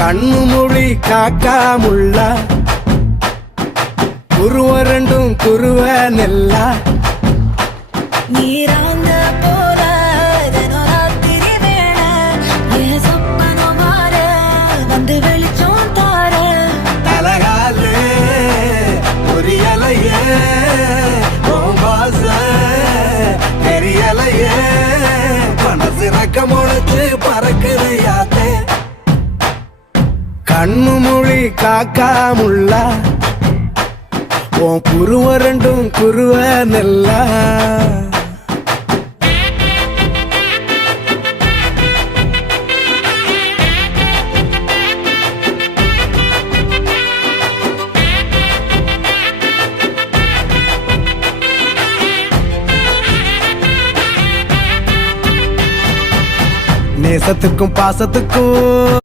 கண்ணு மொழி காக்காமுள்ள குருவ ரெண்டும் குருவ நெல்லா நீராங்க போல தினராத்திரி வேண என் சொப்பனம் மாற வந்து வெளிச்சம் தார தலகாலே பொரியலையே ஓம்பாச தெரியலையே மனசு ரக்க முளைச்சு பறக்குதையாத்தே கண்ணு மொழி காக்காமுள்ள உன் குருவ ரெண்டும் குருவ நெல்லா நேசத்துக்கும் பாசத்துக்கும்